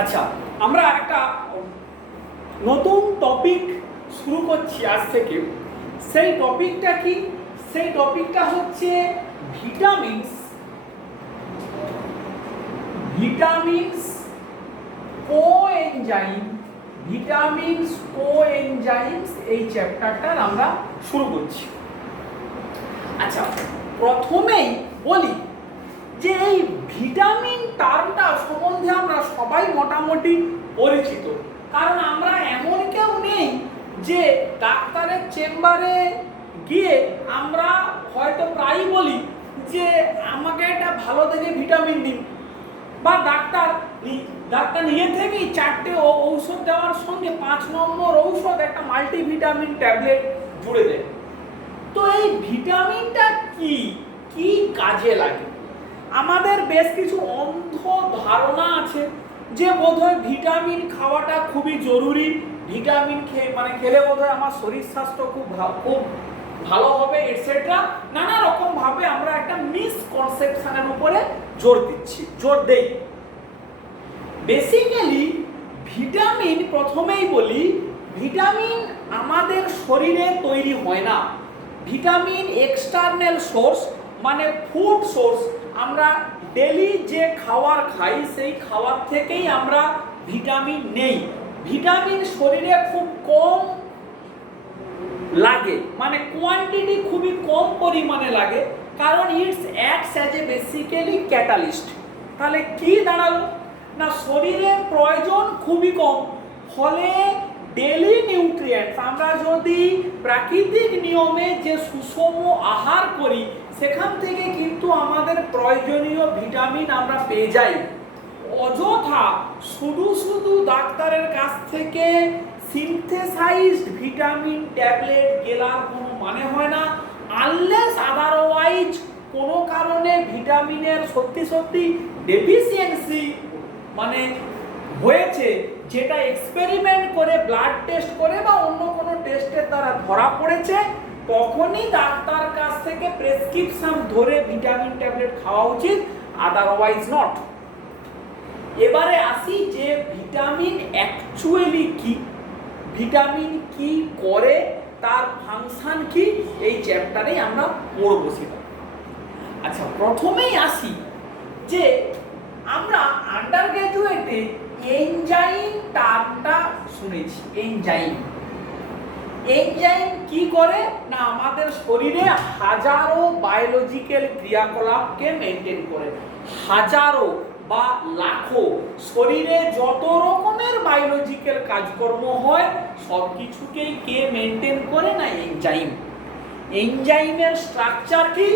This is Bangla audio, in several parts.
আচ্ছা, আমরা একটা নতুন টপিক শুরু করছি আজ থেকে। সেই টপিকটা কি? সেই টপিকটা হচ্ছে ভিটামিনস কোএনজাইমস এই চ্যাপ্টারটার আমরা শুরু করছি। আচ্ছা, প্রথমেই বলি যে এই ভিটামিন টার্মটা সম্বন্ধে আমরা সবাই মোটামুটি পরিচিত, কারণ আমরা এমন কেউ নেই যে ডাক্তারের চেম্বারে গিয়ে আমরা হয়তো প্রায়ই বলি যে আমাকে একটা ভালো দেখে ভিটামিন দিন, বা ডাক্তার নিজে থেকেই 4টে ঔষধ দেওয়ার সঙ্গে 5 নম্বর ঔষধ একটা মাল্টিভিটামিন ট্যাবলেট জুড়ে দেয়। তো এই ভিটামিনটা কি কাজে লাগে? আমাদের বেশ কিছু অন্ধ ধারণা আছে যে বোধহয় ভিটামিন খাওয়াটা খুবই জরুরি, ভিটামিন খেলে বোধহয় আমার শরীর স্বাস্থ্য খুব ভালো হবে, এটসেট্রা। নানা রকম ভাবে আমরা একটা মিসকনসেপশনের উপরে জোর দেই। বেসিক্যালি ভিটামিন, প্রথমেই বলি, ভিটামিন আমাদের শরীরে তৈরি হয় না। ভিটামিন এক্সটার্নাল সোর্স, মানে ফুড সোর্স। আমরা ডেলি যে খাবার খাই সেই খাবার থেকেই আমরা ভিটামিন নেই। ভিটামিন শরীরে খুব কম লাগে, মানে কোয়ান্টিটি খুবই কম পরিমাণে লাগে, কারণ it's acts as a basically catalyst. তাহলে কি দাঁড়ালো না, শরীরে প্রয়োজন খুবই কম, ফলে ডেলি নিউট্রিয়েন্টস আমরা যদি প্রাকৃতিক নিয়মে যে সুষম আহার করি সেখান থেকে কিন্তু আমাদের প্রয়োজনীয় ভিটামিন আমরা পেয়ে যাই। অযথা শুধু ডাক্তারের কাছ থেকে সিনথেসাইজড ভিটামিন ট্যাবলেট কেনার কোনো মানে হয় না, আনলেস আদারওয়াইজ কোনো কারণে ভিটামিনের সত্যি ডেফিসিয়েন্সি হয়েছে, যেটা এক্সপেরিমেন্ট করে, ব্লাড টেস্ট করে বা অন্য কোনো টেস্টের দ্বারা ধরা পড়েছে, তখনই ডাক্তার কাছ থেকে প্রেসক্রিপশন ধরে ভিটামিন ট্যাবলেট খাওয়া উচিত, আদারওয়াইজ নট। এবারে আসি যে ভিটামিন অ্যাকচুয়ালি কি, ভিটামিন কি করে, তার ফাংশন কি, এই চ্যাপ্টারে আমরা পড়ব সেটা। আচ্ছা, প্রথমেই আসি যে আমরা আন্ডার গ্র্যাজুয়েটে এনজাইম টার্মটা শুনেছি। এনজাইম কি করে না, আমাদের শরীরে হাজারো বায়োলজিক্যাল ক্রিয়াকলাপকে মেনটেন করে। হাজারো বা লাখো, শরীরে যত রকমের বায়োলজিক্যাল কাজকর্ম হয় সব কিছুকেই কে মেনটেন করে না, এনজাইম। এনজাইমের স্ট্রাকচার কি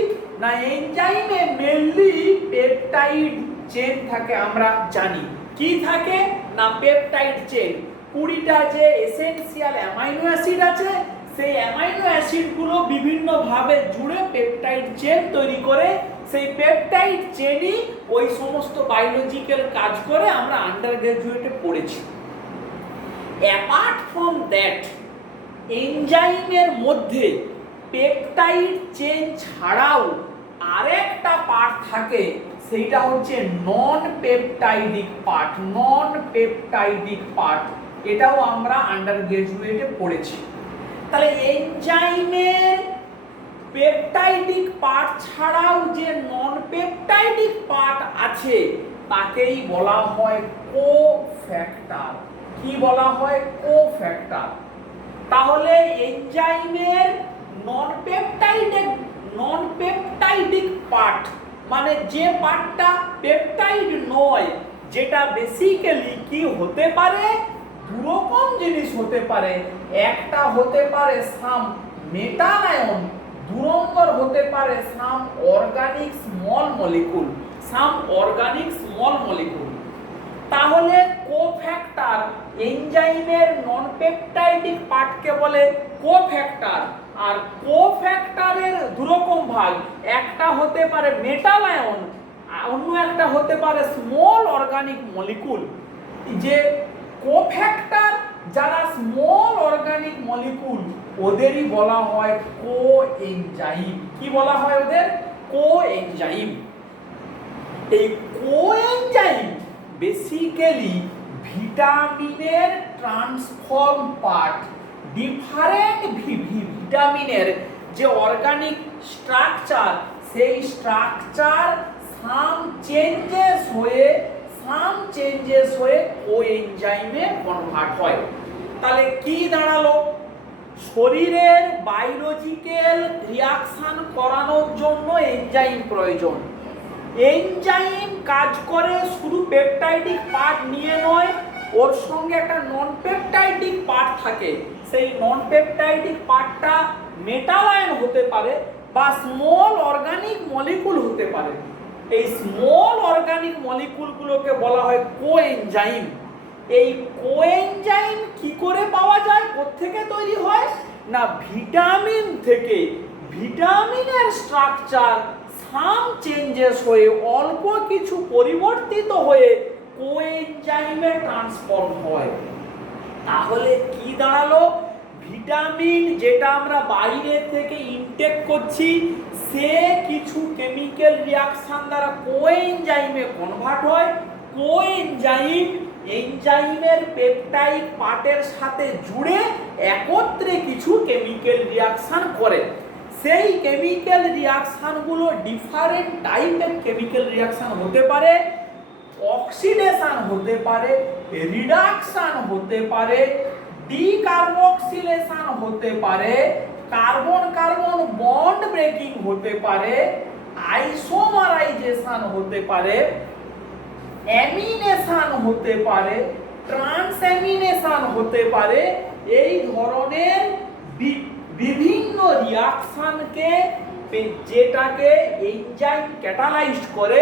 না, এনজাইমে মেনলি পেপটাইড চেন থাকে, আমরা জানি কি থাকে না, পেপটাইড চেন। 20টা যে এসেনশিয়াল অ্যামাইনো অ্যাসিড আছে, সেই অ্যামাইনো অ্যাসিডগুলো বিভিন্নভাবে জুড়ে পেপটাইড চেন তৈরি করে। সেই পেপটাইড চেনই ওই সমস্ত বায়োলজিক্যাল কাজ করে, আমরা আন্ডার গ্র্যাজুয়েটে পড়েছি। অ্যাপার্ট ফ্রম দ্যাট, এনজাইমের মধ্যে পেপটাইড চেন ছাড়াও আরেকটা পার্ট থাকে, সেইটা হচ্ছে নন পেপটাইডিক পার্ট। এটাও আমরা আন্ডার গ্র্যাজুয়েটে পড়েছি। তাহলে এনজাইমের পেপটাইডিক পার্ট ছাড়াও যে নন পেপটাইডিক পার্ট আছে তাকেই বলা হয় কোফ্যাক্টর। কি বলা হয়? কোফ্যাক্টর। তাহলে এনজাইমের নন পেপটাইডিক পার্ট, মানে যে পার্টটা পেপটাইড নয়, যেটা বেসিক্যালি কি হতে পারে, দুরকম জিনিস হতে পারে। একটা হতে পারে সাম মেটাল আয়ন, 2 নম্বর হতে পারে সাম অর্গানিক স্মল মলিকুল। তাহলে কোফ্যাক্টর, এনজাইমের নন পেপটাইডিক পার্টকে বলে কোফ্যাক্টর। আর কোফ্যাক্টরের দুরকম ভাগ, একটা হতে পারে মেটাল আয়ন, অন্য একটা হতে পারে স্মল অর্গানিক মলিকুল। যে কোফ্যাক্টর যারা স্মল অর্গানিক মলিকুল, ওদেরই বলা হয় কোএনজাইম। কি বলা হয় ওদের? কোএনজাইম। এই কোএনজাইম বেসিক্যালি ভিটামিনের ট্রান্সফর্ম পার্ট, ডিফারেন্ট ভিটামিনের যে অর্গানিক স্ট্রাকচার, সেই স্ট্রাকচার সাম চেঞ্জেস হয়ে কোএনজাইমে কনভার্ট হয়। তাহলে কি দাঁড়ালো? শরীরের বায়োলজিক্যাল রিয়াকশন করানোর জন্য এনজাইম প্রয়োজন। এনজাইম কাজ করে শুধু পেপটাইডিক পার্ট নিয়ে নয়, ওর সঙ্গে একটা নন পেপটাইডিক পার্ট থাকে। সেই নন পেপটাইডিক পার্টটা মেটাল আয়ন হতে পারে বা স্মল অর্গানিক মলিকুল হতে পারে। এই স্মল অর্গানিক মলিকুলগুলোকে বলা হয় কোএনজাইম। এই কোএনজাইম কি করে পাওয়া যায়, কোত্থেকে তৈরি হয়? না ভিটামিন থেকে। ভিটামিনের স্ট্রাকচার সাম চেঞ্জেস হয়ে, অল্প কিছু পরিবর্তিত হয়ে কোএনজাইমে ট্রান্সফর্ম হয়। তাহলে কি দাঁড়ালো? ভিটামিন যেটা আমরা বাইরে থেকে ইনটেক করছি, সে কিছু কেমিক্যাল রিয়াকশন দ্বারা কোএনজাইমে কনভার্ট হয়। কোএনজাইম এনজাইমের পেপটাইড পার্টের সাথে জুড়ে একত্রে কিছু কেমিক্যাল রিয়াকশন করে। সেই কেমিক্যাল রিয়াকশনগুলো ডিফারেন্ট টাইপের কেমিক্যাল রিয়াকশন হতে পারে। অক্সিডেশন হতে পারে, রিডাকশন হতে পারে, ডিকার্বক্সিলেশন হতে পারে, কার্বন কার্বন বন্ড ব্রেকিং হতে পারে, আইসোমারাইজেশন হতে পারে, অ্যামিনেশন হতে পারে, ট্রান্সঅ্যামিনেশন হতে পারে। এই ধরনের বিভিন্ন রিয়াকশনকে যেটাকে এনজাইম ক্যাটালাইজড করে,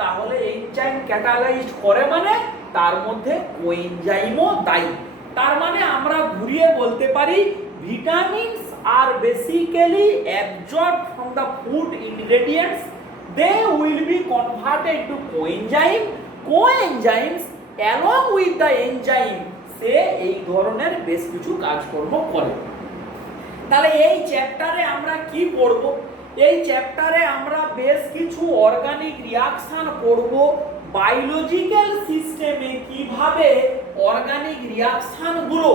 তাহলে এনজাইম ক্যাটালাইজড করে মানে তার মধ্যে কোএনজাইমও দায়ী। তার মানে আমরা ঘুরিয়ে বলতে পারি vitamins are basically absorbed from the food ingredients, they will be converted to coenzyme. Coenzymes along with the enzyme সে এই ধরনের বেশ কিছু কাজকর্ম করে। তাহলে এই চ্যাপ্টারে আমরা কি পড়ব? এই চ্যাপ্টারে আমরা বেশ কিছু অর্গানিক রিয়াকশন পড়ব। বায়োলজিক্যাল সিস্টেমে কিভাবে অর্গানিক রিয়াকশনগুলো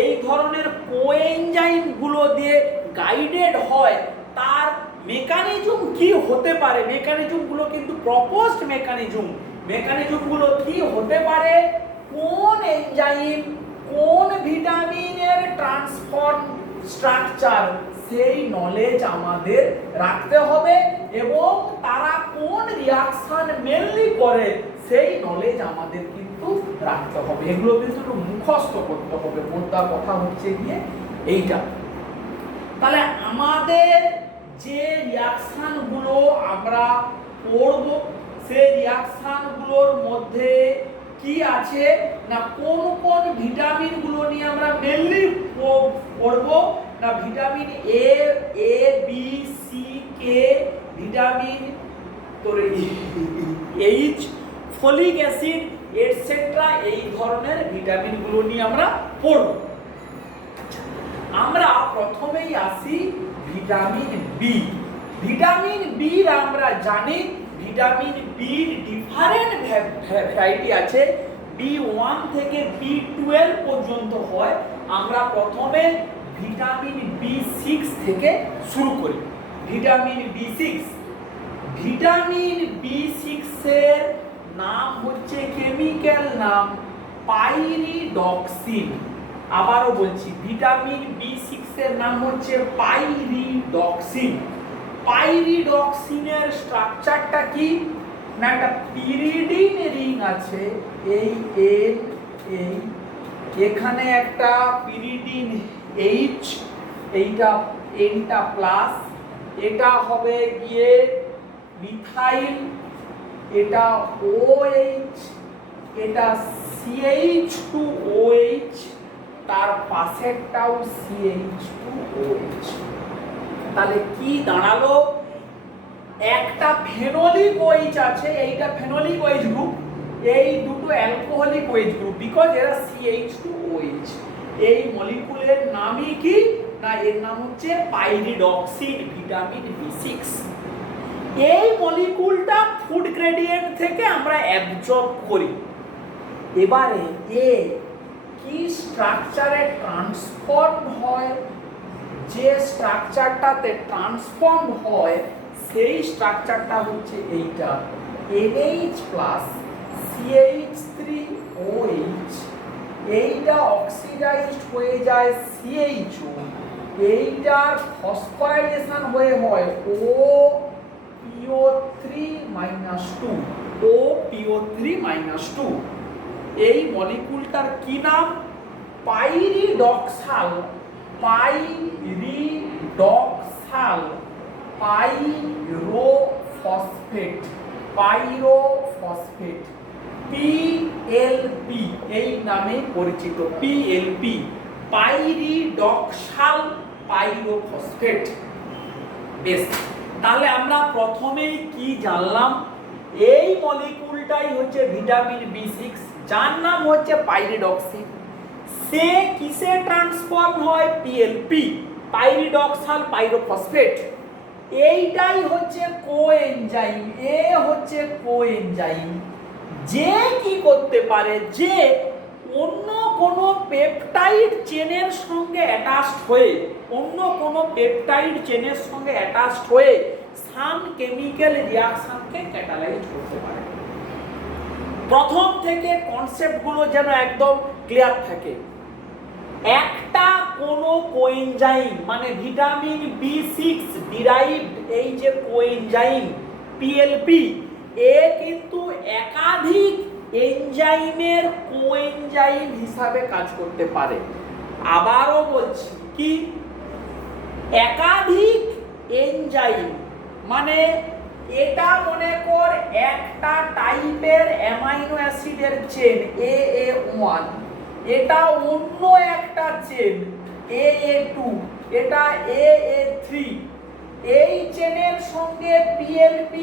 এই ধরনের কোএনজাইমগুলো দিয়ে গাইডেড হয়, তার মেকানিজম কি হতে পারে। মেকানিজমগুলো কিন্তু প্রপোজড মেকানিজমগুলো কি হতে পারে, কোন এনজাইম কোন ভিটামিনের ট্রান্সফর্ম স্ট্রাকচার, সেই নলেজ আমাদের রাখতে হবে এবং তারা কোন রিয়াকশন মেনলি করে সেই নলেজ আমাদের কিন্তু রাখতে হবে। এগুলো কিন্তু একটু মুখস্থ করতে হবে। মোদ্দা কথা হচ্ছে গিয়ে এইটা। তাহলে আমাদের যে রিয়াকশনগুলো আমরা পড়ব, সেই রিয়াকশনগুলোর মধ্যে কি আছে না, কোন কোন ভিটামিনগুলো নিয়ে আমরা মেনলি পড়ব না, ভিটামিন এ বি সি কে, vitamin H, folic acid etcetera, এই ধরনের ভিটামিনগুলো নিয়ে আমরা পড়ব। আমরা প্রথমেই আসি ভিটামিন বি। ভিটামিন বি আমরা জানি ভিটামিন বির ডিফারেন্ট ভ্যারাইটি আছে। B1 থেকে B12 পর্যন্ত হয়। আমরা প্রথমে ভিটামিন B6 থেকে শুরু করি। ভিটামিন B6, ভিটামিন B6 এর নাম হচ্ছে কেমিক্যাল নাম পাইরিডক্সিন। আবারও বলছি, ভিটামিন B6 এর নাম হচ্ছে পাইরিডক্সিন। পাইরিডক্সিনের স্ট্রাকচারটা কি না, একটা পিরিডিন রিং আছে, এই এন, এই এখানে একটা পিরিডিন এইচ, এইটা এনটা প্লাস, এটা হবে গিয়ে মিথাইল, এটা OH, এটা CH2OH, তার পাশেরটাও CH2OH। তাহলে কি দাঁড়ালো, একটা ফেনোলিক OH আছে, এইটা ফেনোলিক OH গ্রুপ, এই দুটো অ্যালকোহলিক OH গ্রুপ, বিকজ এরা CH2OH। এই মলিকুলের নামই কি না, এর নাম হচ্ছে পাইরিডক্সিন, ভিটামিন B6। এই মলিকুলটা ফুড গ্রেডিয়েন্ট থেকে আমরা অ্যাবজর্ব করি। এবারে এ কি স্ট্রাকচারে ট্রান্সফর্ম হয়, যে স্ট্রাকচারটাতে ট্রান্সফর্ম হয় সেই স্ট্রাকচারটা হচ্ছে এইটা NH প্লাস CH3OH, এইটা অক্সিডাইজড হয়ে যায় CHO, এইটার ফসফোরাইলেশন হয়ে হয় OPO3-2, OPO3-2। এই মলিকুলটার কি নাম? Pyridoxal, pyridoxal pyrophosphate, pyrophosphate PLP এই নামে পরিচিত, PLP পাইরিডক্সাল পাইরোফসফেট। বেশ, তাহলে আমরা প্রথমেই কি জানলাম? এই মলিকুলটাই হচ্ছে ভিটামিন B6, যার নাম হচ্ছে পাইরিডক্সিন। সে কিসে ট্রান্সফর্ম হয়? PLP pyridoxal pyrophosphate. এইটাই হচ্ছে কোএনজাইম, এ হচ্ছে কোএনজাইম। যে কি করতে পারে? যে অন্য কোনো পেপটাইড চেনের সঙ্গে অ্যাটাচড হয়ে, অন্য কোনো পেপটাইড চেনের সঙ্গে অ্যাটাচড হয়ে সাম কেমিক্যাল রিঅ্যাকশনকে ক্যাটালাইজ করতে পারে। প্রথম থেকে কনসেপ্টগুলো যেন একদম ক্লিয়ার থাকে। একটা কোনো কোএনজাইম মানে ভিটামিন B6 ডিরাইভড এই যে কোএনজাইম PLP, এ কিন্তু একাধিক এনজাইমের কোএনজাইম হিসাবে কাজ করতে পারে। আবারও বলছি, কি একাধিক এনজাইম মানে এটা মনে কর একটা টাইপের অ্যামাইনো অ্যাসিডের চেন AA1, এটা অন্য একটা চেন AA2, এটা AA3, এই চেনের সঙ্গে PLP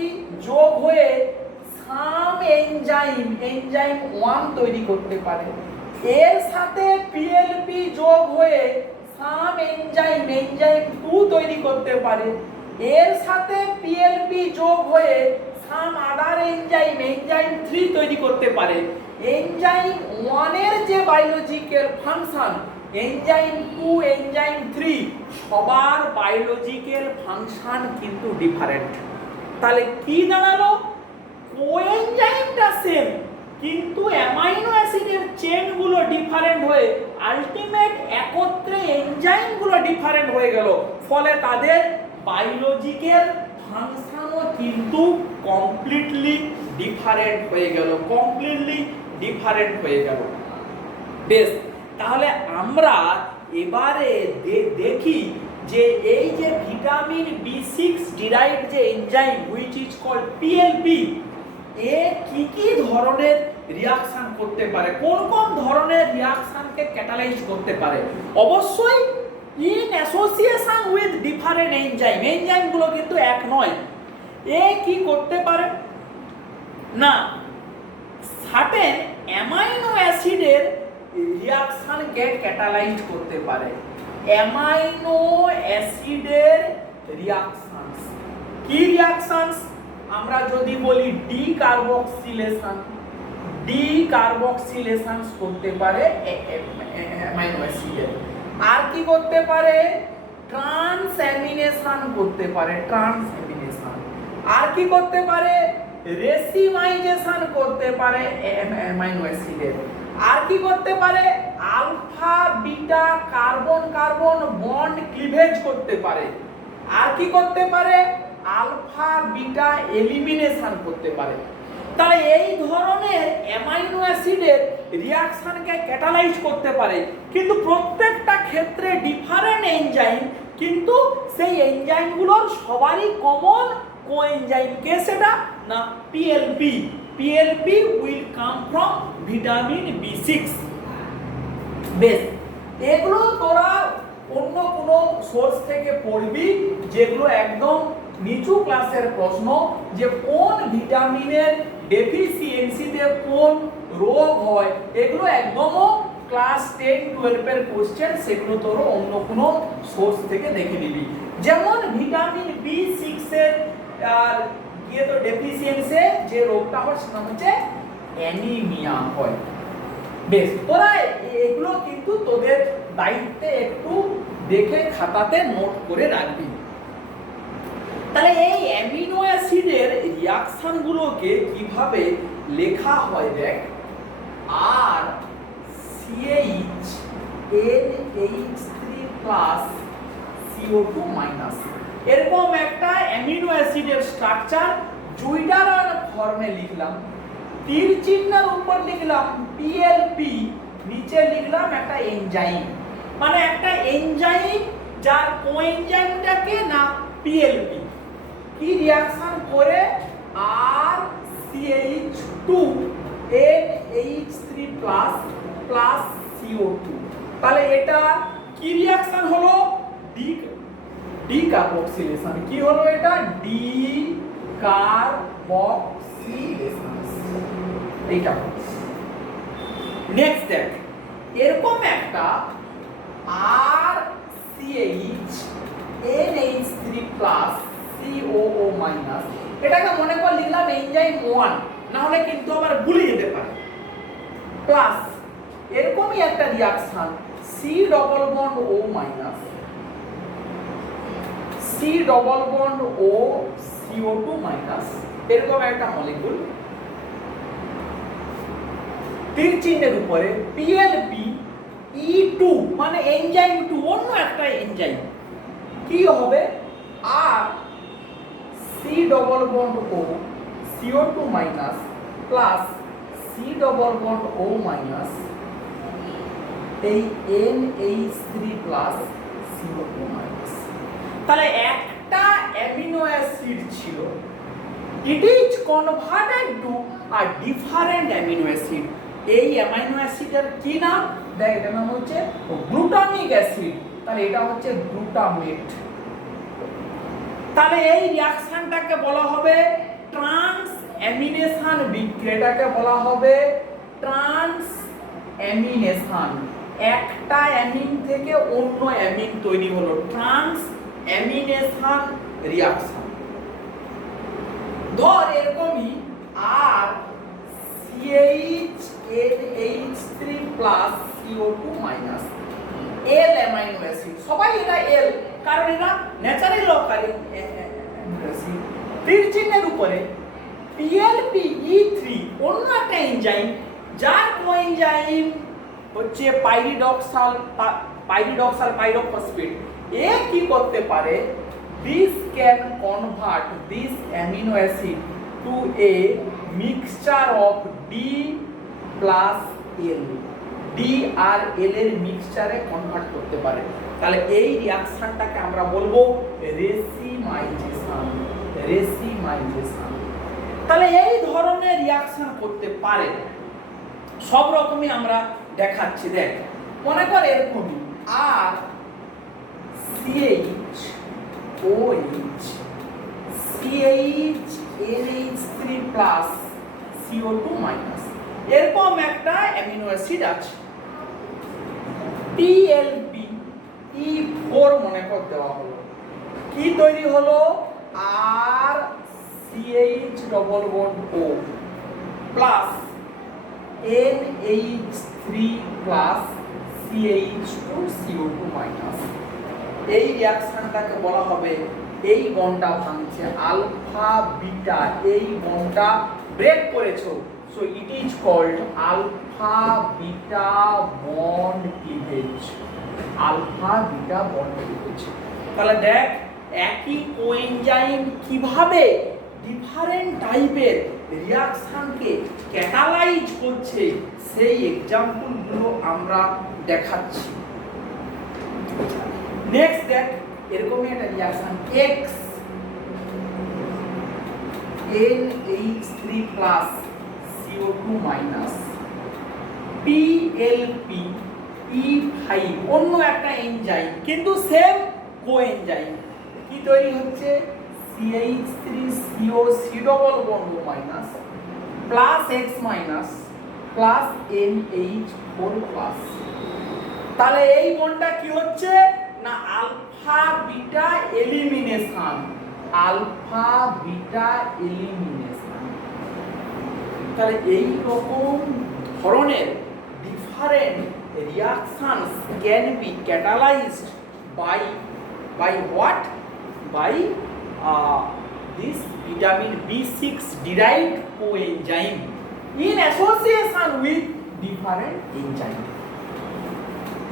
যোগ হয়ে সাম এনজাইম এনজাইম 1 তৈরি করতে পারে। এর সাথে PLP যোগ হয়ে সাম এনজাইম এনজাইম 2 তৈরি করতে পারে। এর সাথে PLP যোগ হয়ে সাম আদার এনজাইম এনজাইম 3 তৈরি করতে পারে। এনজাইম 1 এর যে বায়োলজিক্যাল ফাংশন, এনজাইম 2 এনজাইম 3 সবার বায়োলজিক্যাল ফাংশন কিন্তু ডিফারেন্ট। তাহলে কি দাঁড়ালো? কোএনজাইমটা সেম, কিন্তু অ্যামাইনো অ্যাসিডের চেনগুলো ডিফারেন্ট হয়ে আলটিমেট একত্রে এনজাইমগুলো ডিফারেন্ট হয়ে গেল। ফলে তাদের বায়োলজিক্যাল ফাংশনও কিন্তু কমপ্লিটলি ডিফারেন্ট হয়ে গেল, কমপ্লিটলি ডিফারেন্ট হয়ে গেল। বেশ, তাহলে আমরা এবারে দেখি যে এই যে ভিটামিন B6 ডিরাইভড যে enzyme which is called PLP, এ কি কি ধরনের রিঅ্যাকশন করতে পারে, কোন কোন ধরনের রিঅ্যাকশনকে ক্যাটালাইজ করতে পারে। অবশ্যই in association with different enzyme, এনজাইমগুলো কিন্তু এক নয়। এ কি করতে পারে না, সার্টেন অ্যামাইনো অ্যাসিডের রিঅ্যাকশনকে ক্যাটালাইজ করতে পারে। অ্যামাইনো অ্যাসিডের রিঅ্যাকশনস, কি রিঅ্যাকশনস? আমরা যদি বলি ডিকার্বক্সিলেশন করতে পারে অ্যামাইনো অ্যাসিডের। আর কি করতে পারে? ট্রান্সঅ্যামিনেশন করতে পারে, ট্রান্সঅ্যামিনেশন। আর কি করতে পারে? রেসিমাইজেশন করতে পারে অ্যামাইনো অ্যাসিডের। আর কি করতে পারে? Alpha beta carbon carbon bond cleavage করতে পারে। আর কি করতে পারে? আলফা বিটা এলিমিনেশন করতে পারে। তাহলে এই ধরনের অ্যামাইনো অ্যাসিডের রিঅ্যাকশনকে ক্যাটালাইজ করতে পারে, কিন্তু প্রত্যেকটা ক্ষেত্রে ডিফারেন্ট এনজাইম, কিন্তু সেই এনজাইমগুলোর সবারই কমন কোএনজাইম। কে সেটা? না PLP। PLP will come from vitamin B6। বেশ, এগুলো তোরা অন্য কোনো সোর্স থেকে পড়বি, যেগুলো একদম নিচু ক্লাসের প্রশ্ন, যে কোন ভিটামিনের ডেফিসিয়েন্সিতে কোন রোগ হয়, এগুলো একদমও ক্লাস 10-12 এর কোশ্চেন, সেগুলো তোর অন্য কোনো সোর্স থেকে দেখে নিবি। যেমন ভিটামিন B6 এর তো ডেফিসিয়েন্সি যে রোগটা হয় সেটা হচ্ছে অ্যানিমিয়া হয়। বেশ, তোরা এগুলো কিন্তু তোদের দায়িত্বে একটু দেখে খাতাতে নোট করে রাখবি। তাহলে এই অ্যামিনো অ্যাসিডের রিঅ্যাকশন গুলোকে কিভাবে লেখা হয় দেখ, আর CH NH3 plus CO2 minus, এরকম একটা অ্যামিনো অ্যাসিডের স্ট্রাকচার জুইডারার ফর্মে লিখলাম, তীর চিহ্নের উপর লিখলাম PLP, নিচে লিখলাম একটা এনজাইম, মানে একটা এনজাইম যার কোএনজাইমটাকে না PLP কি রিঅ্যাকশন করে আর CH2 NH3 plus plus CO2, তাহলে এটা কি রিঅ্যাকশন হলো, ডিকার্বক্সিলেশন। কি হলো এটা, ডিকার্বক্সিলেশন। এইটা নেক্সট দেখ, এরকম একটা আর CH NH3 plus COO minus, এটাকে মনে কর লিখলাম এনজাইম 1, না হলে কিন্তু আবার ভুলে যেতে পারে, প্লাস এরকমই একটা reaction C double bond O minus, C double bond O CO2 minus, এরকম একটা মলিকুল, তীর চিহ্নের উপরে PLP E2 মানে এনজাইম 2, অন্য একটা এনজাইম, কি হবে আর C double bond O CO2 minus plus C double bond O minus, এই NH3 প্লাস CO2 মাইনাস। তাহলে একটা অ্যামিনো অ্যাসিড ছিল, it is converted to a different amino acid. এই অ্যামিনো অ্যাসিডের কি নাম দেখ, এটার নাম হচ্ছে গ্লুটামিক অ্যাসিড, তাহলে এটা হচ্ছে গ্লুটামেট। তাহলে এই রিঅ্যাকশনটাকে বলা হবে ট্রান্স অ্যামিনেশন বিক্রিয়াটাকে বলা হবে ট্রান্স অ্যামিনেশন। একটা অ্যামিন থেকে অন্য অ্যামিন তৈরি হলো, ট্রান্স অ্যামিনেশন রিঅ্যাকশন। ধর এরকমই আর CH NH3 plus CO2 minus, L amino acid, সবাই এটা L কারণ এটা ন্যাচারাল অকারে অ্যাসিড। তীর চিহ্নের উপরে PLP E3 অন্য একটা এনজাইম যার কোএনজাইম হচ্ছে পাইরিডক্সাল পাইরোফসফেট। এ কি করতে পারে, this can convert this amino acid to a mixture of D plus L, D R L এর মিক্সচারে কনভার্ট করতে পারে। তাহলে এই রিঅ্যাকশনটাকে আমরা বলবো রেসিমাইজেশন, রেসিমাইজেশন। তাহলে এই ধরনের রিঅ্যাকশন করতে পারে, সব রকমই আমরা দেখাচ্ছি। দেখ মনে কর এরকমই আর CH OH CH NH3 plus CO2 minus, এরকম একটা অ্যামিনো অ্যাসিড আছে PLP E4 মনে কর দেওয়া হলো, কি তৈরি হলো আর CH double bond O plus NH3 plus CH2 CO2 minus. এই রিঅ্যাকশনটাকে বলা হবে, এই বন্ডটা ভাঙছে আলফা বিটা, এই বন্ডটা ব্রেক করেছো, so it is called alpha beta bond cleavage, alpha beta bond cleavage. তাহলে দেখ একই কোএনজাইম কিভাবে ডিফারেন্ট টাইপের রিঅ্যাকশনকে ক্যাটালাইজ করছে, সেই এক্সাম্পলগুলো আমরা দেখাচ্ছি। নেক্সট দেখ এরকমই একটা reaction X NH3 plus CO2 minus PLP E5 অন্য একটা এনজাইম কিন্তু সেম কোএনজাইম, কি তৈরি হচ্ছে CH3CO C double bond minus plus X minus plus NH4 plus. তাহলে এই বন্ডটা কি হচ্ছে না alpha beta elimination, alpha beta elimination. তাহলে এই রকম ধরনের different reactions can be catalyzed by what? By this vitamin B6 derived coenzyme in association with different enzyme.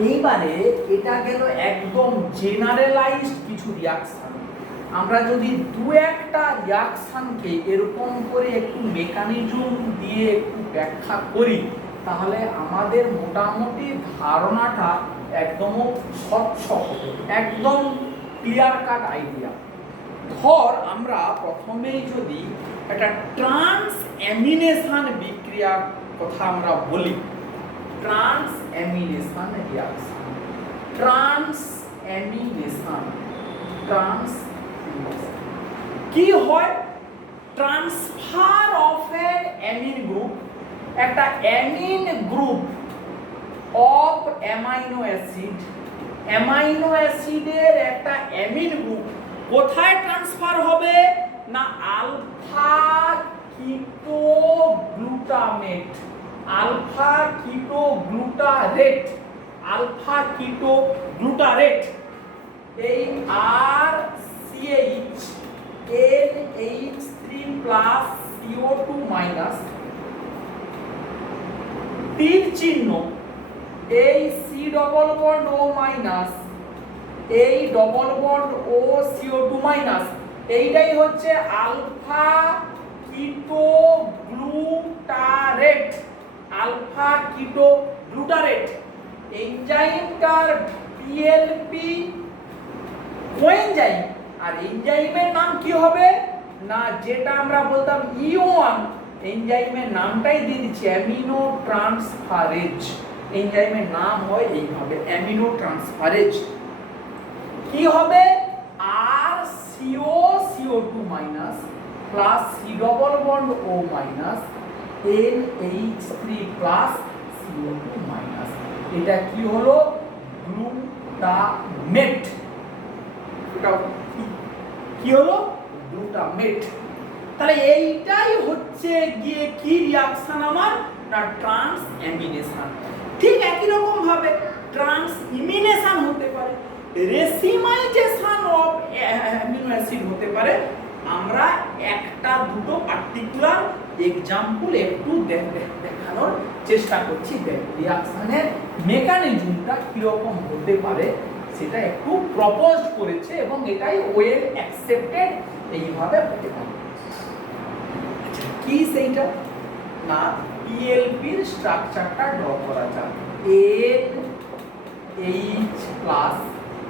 এইবারে এটা গেল একদম জেনারেলাইজড কিছু রিয়াকশন। আমরা যদি দু একটা রিয়াকশনকে এরকম করে একটু মেকানিজম দিয়ে একটু ব্যাখ্যা করি তাহলে আমাদের মোটামুটি ধারণাটা একদম স্বচ্ছ হবে, একদম ক্লিয়ার কাট আইডিয়া। ধর আমরা প্রথমেই যদি একটা ট্রান্স অ্যামিনেশন বিক্রিয়ার কথা আমরা বলি, transamination reaction, transamination, trans কি হয়? Transfer of an amine group, একটা amine group of amino acid, amino অ্যাসিডের একটা অ্যামিন গ্রুপ কোথায় ট্রান্সফার হবে? না আলফা কিটো গ্লুটামেট, আলফা কিটো গ্লুটারেট, আলফা কিটো গ্লুটারেট, এই আর CH NH3 plus CO2 minus, তীর চিহ্ন, এই C double bond O minus, এই double bond O CO2 minus, এইটাই হচ্ছে আলফা কিটো গ্লুটারেট, আলফা কিটো গ্লুটারেট। এনজাইমটার PLP কোএনজাইম, আর এনজাইমের নাম কি হবে? না যেটা আমরা বলতাম E1, এনজাইমের নামটাই দিয়ে দিচ্ছি অ্যামিনো ট্রান্সফারেজ। এনজাইমের নাম হয় এইভাবে অ্যামিনো ট্রান্সফারেজ। কি হবে? আর CO2 minus plus C double bond O minus NH3 plus CO2 minus, এটা কি হলো? গ্লুটামেট। এটা কি হলো? গ্লুটামেট। তাহলে এইটাই হচ্ছে গিয়ে কি রিয়াকশন আমার? না ট্রান্স অ্যামিনেশন। ঠিক একই রকম ভাবে ট্রান্স ইমিনেশন হতে পারে, রেসিমাইজেশন অফ অ্যামিনো অ্যাসিড হতে পারে। আমরা একটা দুটো পার্টিকুলার এক্সাম্পল একটু দেখানোর চেষ্টা করছি। রিয়াকশনের মেকানিজমটা কিরকম হতে পারে সেটা একটু প্রপোজ করেছে এবং এটাই ওয়েল অ্যাকসেপ্টেড, এইভাবে হতে পারে। কি সেইটা? না পিএলপির স্ট্রাকচারটা ড্র করা যাক। NH প্লাস,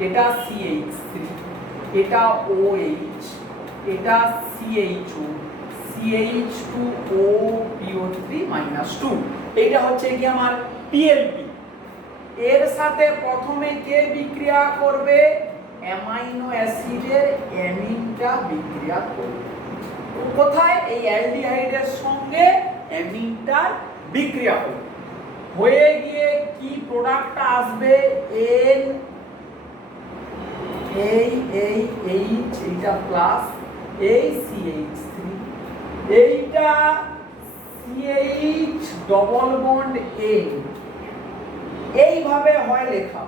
এটা CH3, এটা OH, এটা CHO, CH2OPO3-2, এইটা হচ্ছে কি আমার পিএলপি। এর সাথে প্রথমে কে বিক্রিয়া করবে? অ্যামাইনো অ্যাসিডের অ্যামিনটা বিক্রিয়া করবে। কোথায়? এই অ্যালডিহাইডের সঙ্গে অ্যামিনটার বিক্রিয়া হবে, হয়ে গিয়ে কি প্রোডাক্টটা আসবে? N, এই H, এইটা প্লাস, এই CH3, এইটা CH ডবল বন্ড N, এইভাবে হয় লেখা।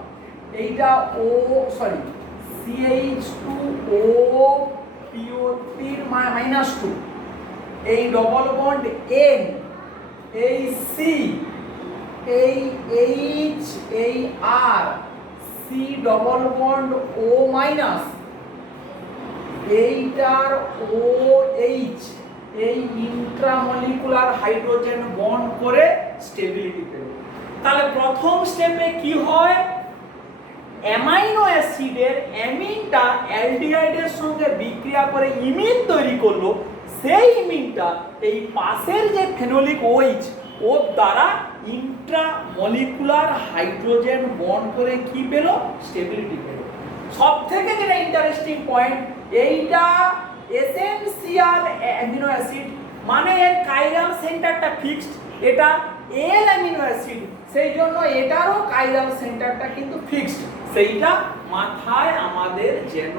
এইটা CH2OPO3-2, এই ডবল বন্ড N, এই C, এই H, এই R, C double bond O minus, এইটার OH, এই ইন্ট্রামলিকুলার হাইড্রোজেন বন্ড করে স্টেবিলিটি পেল। তাহলে প্রথম স্টেপে কি হয়? অ্যামাইনো অ্যাসিডের অ্যামিনটা অ্যালডিহাইডের সঙ্গে বিক্রিয়া করে ইমিন তৈরি করলো, সেই ইমিনটা এই পাশের যে ফেনোলিক OH ওর দ্বারা ইন্ট্রামলিকুলার হাইড্রোজেন বন্ড করে কি পেল? স্টেবিলিটি পেল। সব থেকে যেটা ইন্টারেস্টিং পয়েন্ট, এইটা এসেনশিয়াল অ্যামিনো অ্যাসিড, মানে এর কাইরাল সেন্টারটা ফিক্সড, এটা এল অ্যামিনো অ্যাসিড, সেই জন্য এটারও কাইরাল সেন্টারটা কিন্তু ফিক্সড, সেইটা মাথায় আমাদের যেন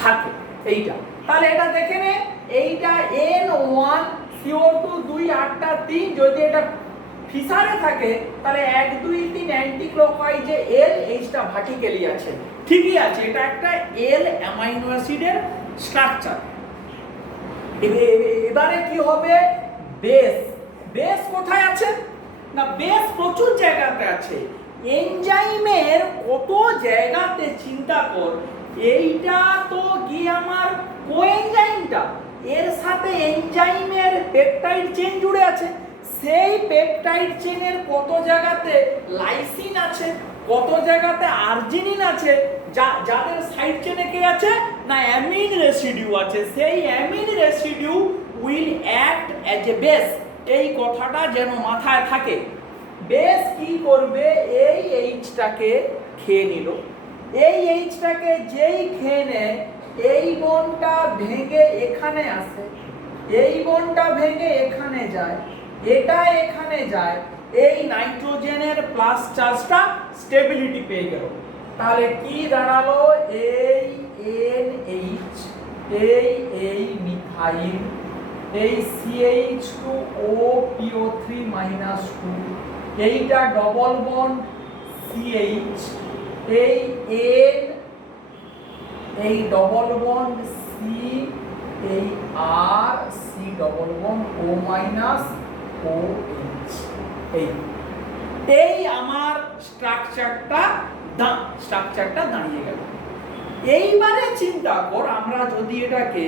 থাকে এইটা। তাহলে এটা দেখে নে, এইটা N1 CO2 2 8টা 3, যদি এটা ফিসারে থাকে তাহলে 1 2 3 অ্যান্টি ক্লকওয়াইজে এল এইচটা ভার্টিক্যালি আছে, ঠিকই আছে, এটা একটা এল অ্যামাইনো অ্যাসিডের স্ট্রাকচার। এবারে কি হবে, বেস। বেস কোথায় আছে না, বেস প্রচুর জায়গাতে আছে। এনজাইমের কত জায়গাতে চিন্তা কর, এইটা তো গিয়ে আমার কোএনজাইমটা, এর সাথে এনজাইমের পেপটাইড চেইন জুড়ে আছে, সেই পেপটাইড চেইনের কত জায়গাতে লাইসিন আছে, কত জায়গাতে আর্জিনিন আছে, যাদের সাইড চেনে কে আছে না অ্যামিন রেসিডিউ আছে, সেই amine residue will act as a base. এই কথাটা যেন মাথায় থাকে। বেস কি করবে, এই এইচটাকে খেয়ে নিল, এই এইচটাকে যেই খেয়ে নেয়, এই বন্ডটা ভেঙে এখানে আসে, এই বন্ডটা ভেঙে এখানে যায়, এটা এখানে যায়, এই নাইট্রোজেনের প্লাস চার্জটা স্টেবিলিটি পেয়ে গেল। তাহলে কি দাঁড়ালো, এই NH, এই মিথাইল, এই CH2OPO3-2, এইটা ডবল বন্ড CH, এই N, এই ডবল বন্ড C, এই R, C double bond O-OH, এই আমার স্ট্রাকচারটা দাঁড়িয়ে গেল। এইবারে চিন্তা কর, আমরা যদি এটাকে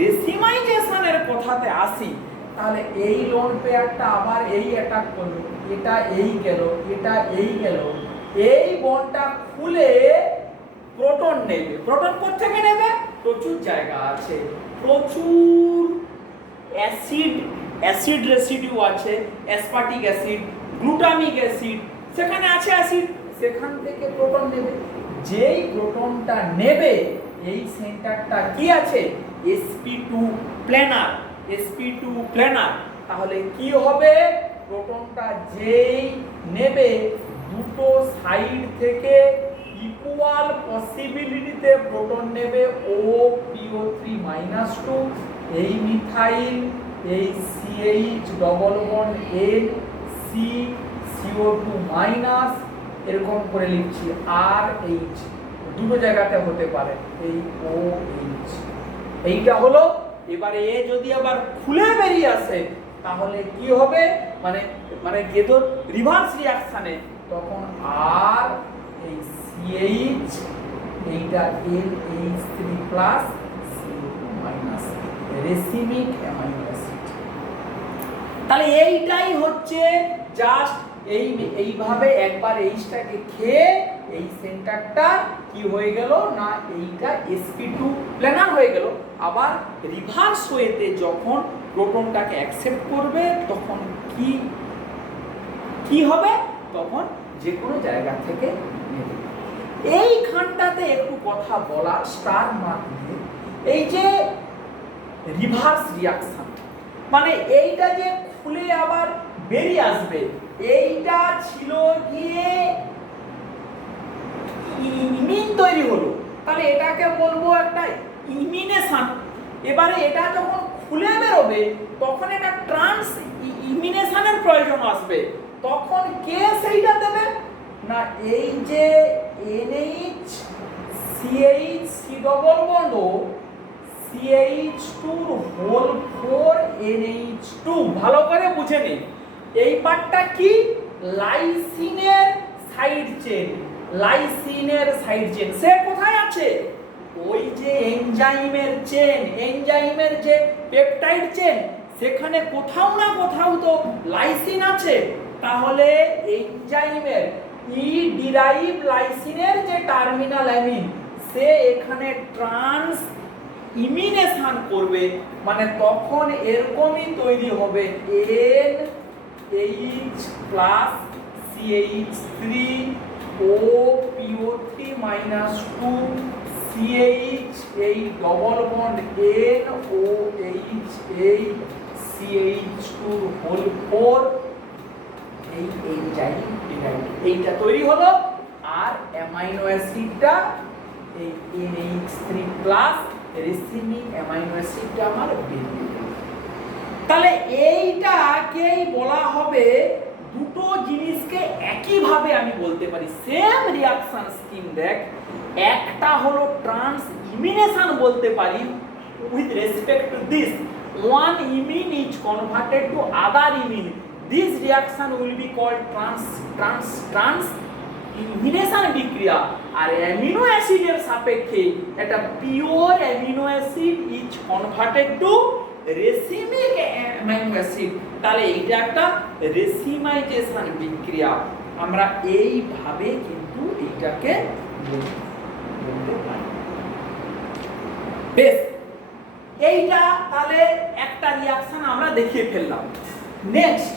রেসিমাইজেশনের কথাতে আসি, তাহলে এই লোন পেয়ারটা আবার এই অ্যাটাক করলো, এটা এই গেল, এটা এই গেল, এই বন্ডটা খুলে প্রোটন নেবে। প্রোটন কোথা থেকে নেবে, প্রচুর জায়গা আছে, প্রচুর অ্যাসিড রেসিডিউ আছে, অ্যাসপার্টিক অ্যাসিড, গ্লুটামিক অ্যাসিড, সেখানে আছে অ্যাসিড, সেখান থেকে প্রোটন নেবে। যেই প্রোটনটা নেবে, এই সেন্টারটা কি আছে, sp2 প্ল্যানার, sp2 প্ল্যানার। তাহলে কি হবে, প্রোটনটা যেই নেবে, দুটো সাইড থেকে ইকুয়াল পসিবিলিটিতে প্রোটন নেবে, OPO3-2, এই মিথাইল, এই CH double bond N, C, CO2-, এরকম করে লিখছি, RH, দুটো জায়গাতে হতে পারে, এই OH, এইটা হলো। এবারে এ যদি আবার খুলে বেরিয়ে আসে, তাহলে কি হবে, মানে গেদর রিভার্স রিঅ্যাকশনে, তখন আর এই CH, এইটা NH3+, CO2-, racemic amino acid. তাহলে এইটাই হচ্ছে জাস্ট এইভাবে একবার এইটাকে খেয়ে এই সেন্টারটা কি হয়ে গেল না, এইটা sp2 প্ল্যানার হয়ে গেল। আবার রিভার্স ওয়েতে যখন প্রোটনটাকে অ্যাকসেপ্ট করবে, তখন কি হবে, তখন যে কোনো জায়গা থেকে নেবে। এইখানটাতে একটু কথা বলা, স্টার মার্ক দিয়ে, এই যে রিভার্স রিঅ্যাকশন, মানে এইটা যে খুলে আবার বেরিয়ে আসবে, এইটা ছিল গিয়ে ইমিন তৈরি হলো, তাহলে এটাকে বলবো একটা ইমিনেশন। এবারে এটা যখন খুলে বেরোবে, তখন এটা ট্রান্স ইমিনেশনের প্রয়োজন আসবে, তখন কে সেইটা দেবে না, এই যে NH CH C double bond CH2 NH2, ভালো করে বুঝে নিন। এই পার্টটা কি, লাইসিনের সাইড চেন, লাইসিনের সাইড চেন, সে কোথায় আছে, ওই যে এনজাইমের চেন, এনজাইমের যে পেপটাইড চেন, সেখানে কোথাও না কোথাও তো লাইসিন আছে। তাহলে এনজাইমের ডিরাইভ লাইসিনের যে টার্মিনাল অ্যামিন, সে এখানে ট্রান্স ইমিনেশন করবে, মানে তখন এরকমই তৈরি হবে NH plus CH3 OPO3-2 CH, এই ডবল বন্ড NOH, এই CH2 এই এনজাইম ডিরাইভ, এইটা তৈরি হলো। আর অ্যামাইনো অ্যাসিডটা এই NH3+ রেসিমিক অ্যামাইনো অ্যাসিডটা আমার বেরিয়ে গেল। তাহলে এইটাকেই বলা হবে দুটো ভাবে আমি বলতে পারি সেম রিঅ্যাকশন স্কিম দেখ, একটা হলো ট্রান্স ইমিনেশন বলতে পারি with respect to this one imine is converted to other imine, this reaction will be called trans ইমিনেশন বিক্রিয়া। আর অ্যামিনো অ্যাসিডের সাপেক্ষে একটা pure amino acid is converted to racemic amino acid, তাহলে এইটা একটা রেসিমাইজেশন বিক্রিয়া। আমরা এইভাবে কিন্তু এইটাকে বলতে পারি। বেশ, এইটা তাহলে একটা রিঅ্যাকশন আমরা দেখিয়ে ফেললাম। নেক্সট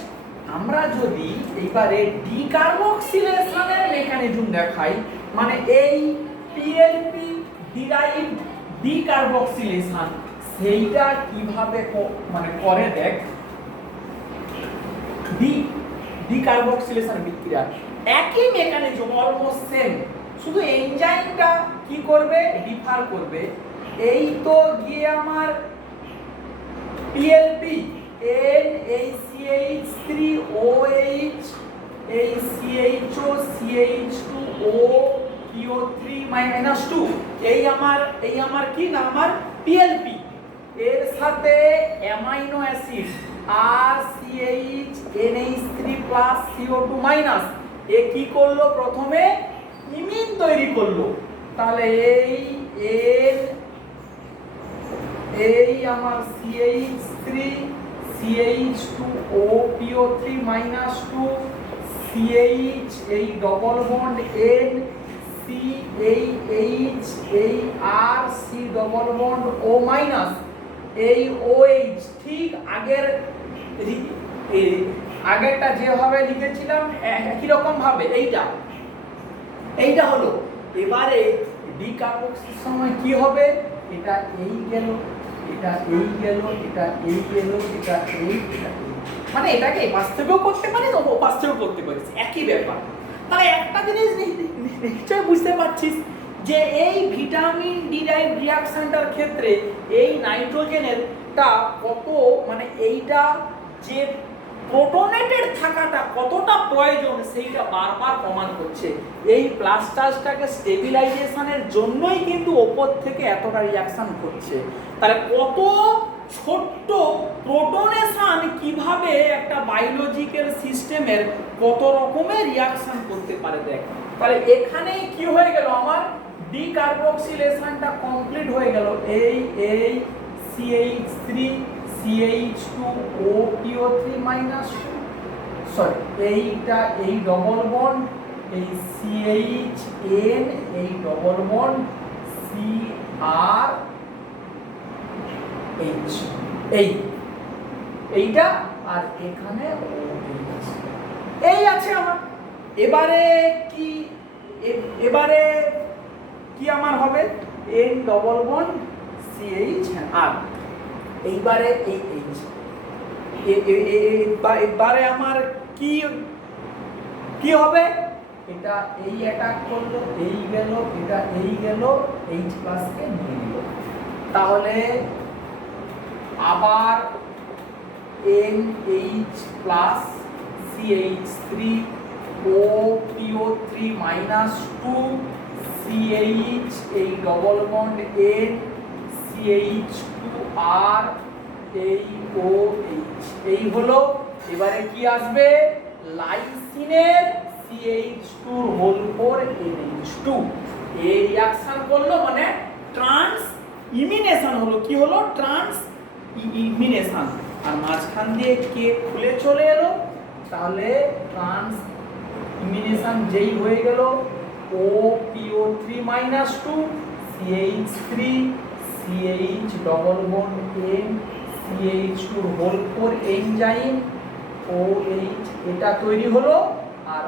আমরা যদি এইবারে ডিকার্বক্সিলেশনের মেকানিজম দেখাই, মানে এই পিএলপি ডিরাইভড ডিকার্বক্সিলেশন সেইটা কিভাবে মানে করে দেখ। ডিকার্বক্সিলেশন বিক্রিয়া একই মেকানিজম, অলমোস্ট সেম, শুধু এনজাইমটা কি করবে, ডিফার করবে। এই তো গিয়ে আমার PLP NaCH3OH HCHO CH2O CO3-2, এই আমার কি না, আমার পিএলপি। এর সাথে অ্যামাইনো অ্যাসিড RCH NH3+CO2-, এ কি করলো, প্রথমে ইমিন তৈরি করলো। তাহলে এই আমার CH3 CH2OPO3-2 CH, এই ডবল বন্ড N CH এই R C double bond O-, এই OH ঠিক আগেরটা যেভাবে লিখেছিলাম একই রকম ভাবে এইটা হলো। এবারে ডিকার্বক্সিলেশনের সময় কি হবে, এটা এই গেল, এটা এই গেল, এটা এই গেল, এটা এই, মানে এটাকে পাশ থেকেও করতে পারিস, পাশ থেকেও করতে পারিস, একই ব্যাপার। তাহলে একটা জিনিস নিশ্চয় বুঝতে পারছিস যে এই ভিটামিন ডিরাইভ রিঅ্যাকশনটার ক্ষেত্রে এই নাইট্রোজেনেরটা কত, মানে এইটা যে প্রোটোনেটেড থাকাটা কতটা প্রয়োজন সেইটা বারবার প্রমাণ করছে। এই প্লাস চার্জটাকে স্টেবিলাইজেশনের জন্যই কিন্তু ওপর থেকে এতটা রিঅ্যাকশন করছে। তাহলে কত ছোট্ট প্রোটোনেশন কিভাবে একটা বায়োলজিক্যাল সিস্টেমের কত রকমের রিঅ্যাকশন করতে পারে দেখ। তাহলে এখানেই কি হয়ে গেল, আমার ডিকার্বক্সিলেশনটা কমপ্লিট হয়ে গেল। এই CH3 CH2OPO3-2, সরি এইটা এই ডবল বন্ড, এই CHN এই ডবল বন্ড CRH এইটা, আর এখানে এই আছে আমার। এবারে কি আমার হবে, N ডবল বন্ড CH আর এইবারে এই H, এবারে আমার কি হবে, এটা এই অ্যাটাক করলো, এই গেল, এটা এই গেল, H প্লাসকে নিয়ে নিল। তাহলে আবার NH প্লাস CH3OPO3-2 CH এই ডবল বন্ড N CH2R এই OH, এই হলো। এবারে কি আসবে, লাইসিনের CH2 এই রিঅ্যাকশন করলো, মানে ট্রান্স ইমিনেশন হলো। কি হলো, ট্রান্স ইমিনেশন। আর মাঝখান দিয়ে কে খুলে চলে এলো, তাহলে ট্রান্স ইমিনেশন যেই হয়ে গেল, OPO3-2 CH3 CH double bond N CH2 enzyme OH এটা তৈরি হলো, আর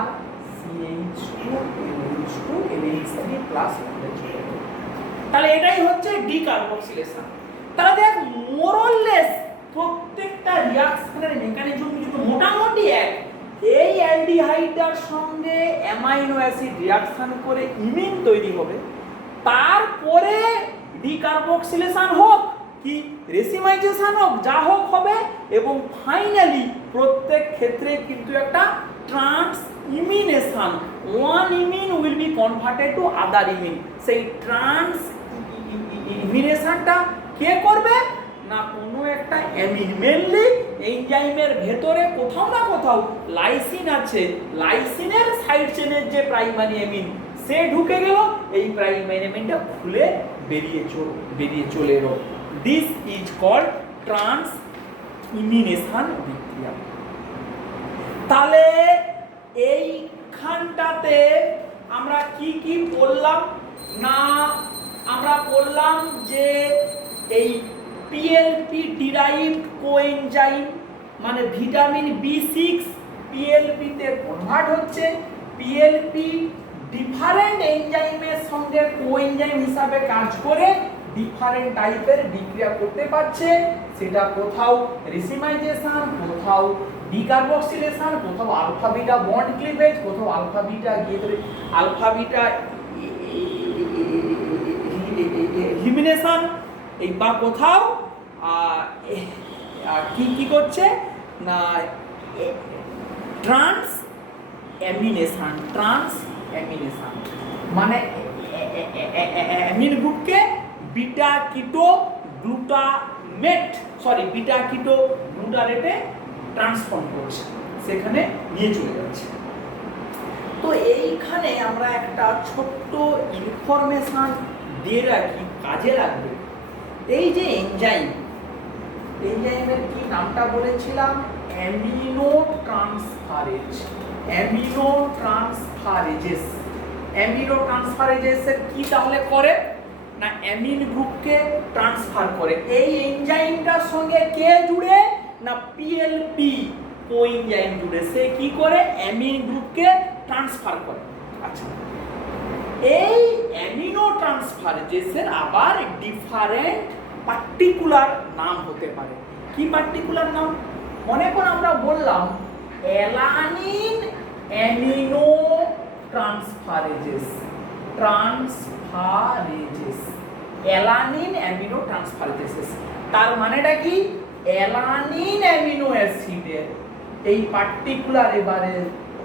R CH2 NH2 NH3 plus. তাহলে এটাই হচ্ছে ডিকার্বক্সিলেশন। তাহলে দেখ মোরলেস প্রত্যেকটা রিঅ্যাকশনের মেকানিজম কিন্তু মোটামুটি এক। এই অ্যালডিহাইডটার সঙ্গে অ্যামাইনো অ্যাসিড রিঅ্যাকশন করে ইমিন তৈরি হবে, তারপরে ডিকার্বক্সিলেশন হোক কি রেসিমাইজেশন হোক, যা হোক হবে, এবং ফাইনালি প্রত্যেক ক্ষেত্রে কিন্তু একটা transamination, one amine will be converted to other amine. সেই ট্রান্স ইমিনেশনটা কে করবে না কোনো একটা অ্যামিন, মেনলি এনজাইমের ভেতরে কোথাও না কোথাও লাইসিন আছে, লাইসিনের সাইড চেনের যে প্রাইমারি অ্যামিন সে ঢুকে গেল, এই প্রাইমারি অ্যামিনটা খুলে বেরিয়ে চলে এলো। দিস ইজ কল্ড ট্রান্স ইমিনেশন বিক্রিয়া। তাহলে এইখানটাতে আমরা কি কি পড়লাম না, আমরা বললাম যে এই পিএলপি ডিরাইভড কোএনজাইম মানে ভিটামিন B6 পিএলপি তে কনভার্ট হচ্ছে, পিএলপি ডিফারেন্ট এনজাইমের সঙ্গে কোএনজাইম হিসাবে কাজ করে ডিফারেন্ট টাইপের বিক্রিয়া করতে পারছে, সেটা কোথাও রেসিমাইজেশন, কোথাও ডিকার্বক্সিলেশন, কোথাও আলফা বিটা বন্ড ক্লিভেজ, কোথাও আলফা বিটা এলিমিনেশন, এই বা কোথাও কি করছে না ট্রান্স অ্যামিনেশন মানে অ্যামিন গ্রুপকে বিটা কিটো গ্লুটারেটে ট্রান্সফর্ম করছে, সেখানে নিয়ে চলে যাচ্ছে। তো এইখানে আমরা একটা ছোট্ট ইনফরমেশন দিয়ে রাখি, কাজে লাগবে। এই যে এনজাইমের কি নামটা বলেছিলাম, অ্যামিনো ট্রান্সফারেজেস কি তাহলে করে না অ্যামিন গ্রুপকে ট্রান্সফার করে। এই এনজাইমটার সঙ্গে কে জুড়ে না পিএলপি কোএনজাইম জুড়ে, সে কি করে অ্যামিন গ্রুপকে ট্রান্সফার করে। আচ্ছা, এই অ্যামিনো ট্রান্সফারেজেসের আবার ডিফারেন্ট পার্টিকুলার নাম হতে পারে। কি পার্টিকুলার নাম? মনে করো আমরা বললাম অ্যালানিন অ্যামিনো ট্রান্সফারেজেস, অ্যালানিন অ্যামিনো ট্রান্সফারেজেস, তার মানেটা কি? অ্যালানিন অ্যামিনো অ্যাসিডের এই পার্টিকুলার এবারে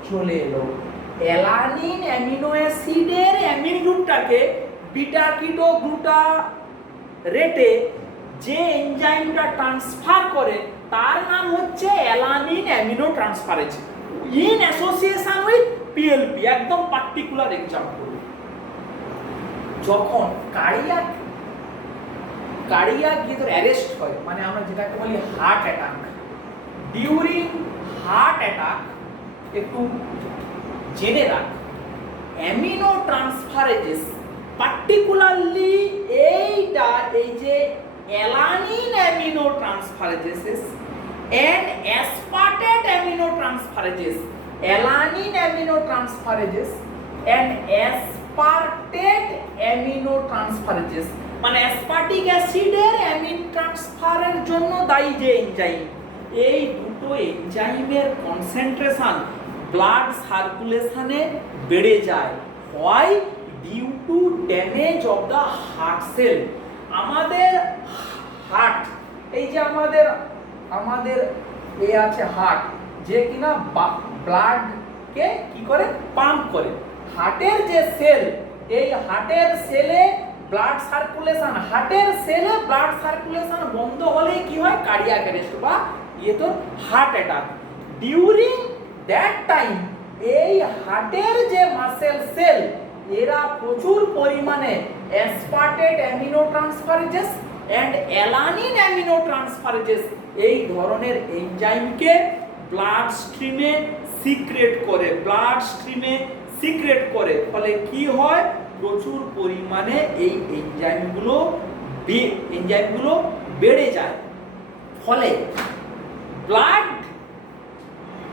চলে এলো, অ্যালানিন অ্যামিনো অ্যাসিডের অ্যামিন গ্রুপটাকে বিটা কিটো গ্লুটারেটে যে এনজাইমটা ট্রান্সফার করে তার নাম হচ্ছে alanine amino transferase in association with PLP. একদম পার্টিকুলার এক্সাম্পল, যখন কার্ডিয়াক অ্যারেস্ট হয়, মানে আমরা যেটাকে বলি heart attack, during heart attack একটু জেনে রাখ, অ্যামিনো ট্রান্সফারেজেস পার্টিকুলারলি এই যে alanine amino transferases and aspartate amino transferases, alanine amino transferases and aspartate amino transferases মানে অ্যাসপার্টিক অ্যাসিডের অ্যামিন ট্রান্সফারের জন্য দায়ী যে এনজাইম, এই দুটো এনজাইমের কনসেন্ট্রেশন ব্লাড সার্কুলেশনে বেড়ে যায়। Why? Due to damage of the heart cell. আমাদের হার্ট, এই যে আমাদের এই আছে হার্ট, যে কিনা ব্লাডকে কি করে পাম্প করে, হার্টের যে সেল, এই হার্টের সেলে ব্লাড সার্কুলেশন, ব্লাড সার্কুলেশন বন্ধ হলে কি হয়? কার্ডিয়াক অ্যারেস্ট বা heart attack. During that time এই হার্টের যে মাসেল সেল, এরা প্রচুর পরিমাণে aspartate amino transferases and alanine amino transferases এই ধরনের এনজাইমকে ব্লাড স্ট্রিমে সিক্রেট করে, ফলে কি হয়? প্রচুর পরিমাণে এই এনজাইমগুলো বেড়ে যায়, ফলে ব্লাড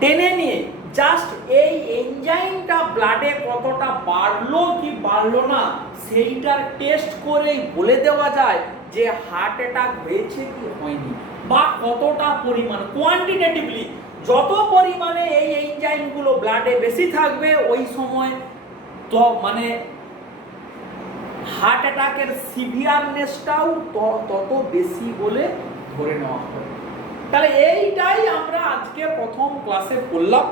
টেনে নিয়ে জাস্ট এই এনজাইমটা ব্লাডে কতটা বাড়লো কি বাড়লো না সেইটার টেস্ট করেই বলে দেওয়া যায় যে হার্ট অ্যাটাক হয়েছে কি হয়নি, বা কতটা পরিমাণ কোয়ান্টিটেটিভলি যত পরিমাণে এই এনজাইমগুলো ব্লাডে বেশি থাকবে ওই সময় তো মানে হার্ট অ্যাটাকের সিভিয়ারনেসটাও তত বেশি বলে ধরে নেওয়া হয়। তাহলে এইটাই আমরা আজকে প্রথম ক্লাসে পড়লাম।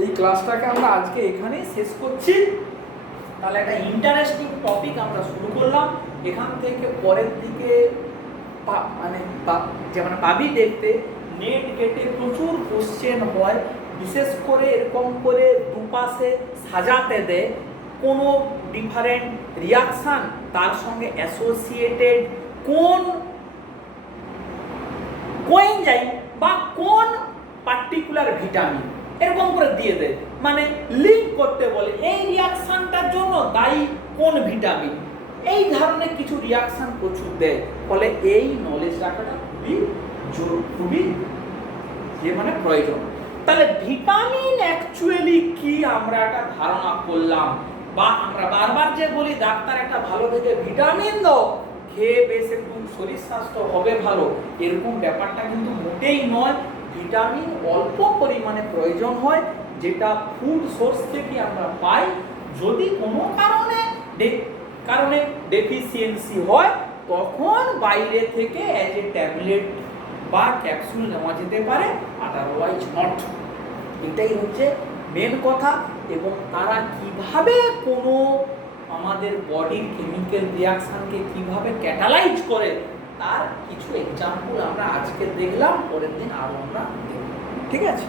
এই ক্লাসটাকে আমরা আজকে এখানেই শেষ করছি। তাহলে একটা ইন্টারেস্টিং টপিক আমরা শুরু করলাম। এখান থেকে পরের দিকে যেমন পাবি দেখতে নেট গেটে প্রচুর কোশ্চেন হয়, বিশেষ করে এরকম করে দুপাশে সাজাতে দেয় কোনো ডিফারেন্ট রিয়াকশান তার সঙ্গে অ্যাসোসিয়েটেড কোন কোএনজাইম বা কোন পার্টিকুলার ভিটামিন এরকম করে দিয়ে দেয়, মানে লিঙ্ক করতে বলে এই রিয়াকশনটার জন্য দায়ী কোন ভিটামিন, এই ধরনের কিছু রিয়াকশন প্রচুর দেয়। ফলে এই নলেজ রাখাটা খুবই মানে প্রয়োজন। তাহলে ভিটামিন অ্যাকচুয়ালি কি আমরা একটা ধারণা করলাম, বা আমরা বারবার যে বলি ডাক্তার একটা ভালো থেকে ভিটামিন দাও, খেয়ে বেশ একটু শরীর স্বাস্থ্য হবে ভালো, এরকম ব্যাপারটা কিন্তু মোটেই নয়। ভিটামিন অল্প পরিমাণে প্রয়োজন হয়, যেটা ফুড সোর্স থেকে আমরা পাই। যদি কোনো কারণে ডেফিসিয়েন্সি হয় তখন বাইরে থেকে অ্যাজ এ ট্যাবলেট বা ক্যাপসুল নেওয়া যেতে পারে, আদারওয়াইজ নট। এটাই হচ্ছে মেন কথা। এবং তারা কিভাবে কোনো আমাদের বডির কেমিক্যাল রিয়াকশনকে কিভাবে ক্যাটালাইজ করে তার কিছু এক্সাম্পল আমরা আজকে দেখলাম, পরের দিন আরো আমরা দেখব। ঠিক আছে।